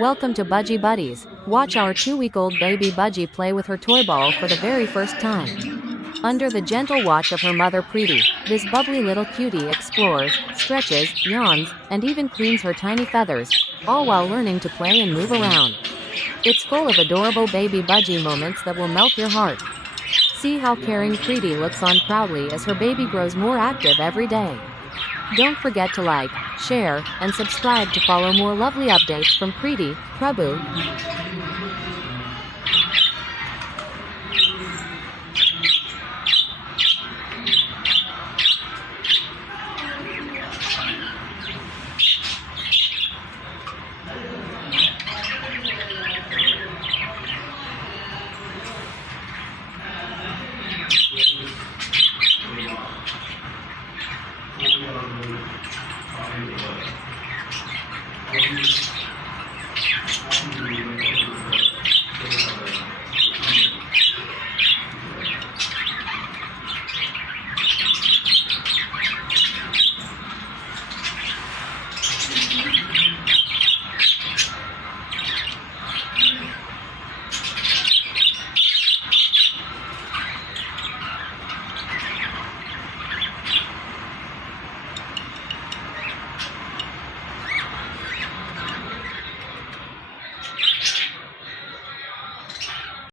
Welcome to Budgie Buddies. Watch our 2-week-old baby Budgie play with her toy ball for the very first time. Under the gentle watch of her mother Preeti, this bubbly little cutie explores, stretches, yawns, and even cleans her tiny feathers, all while learning to play and move around. It's full of adorable baby Budgie moments that will melt your heart. See how caring Preeti looks on proudly as her baby grows more active every day. Don't forget to like, share, and subscribe to follow more lovely updates from Preeti, Prabhu.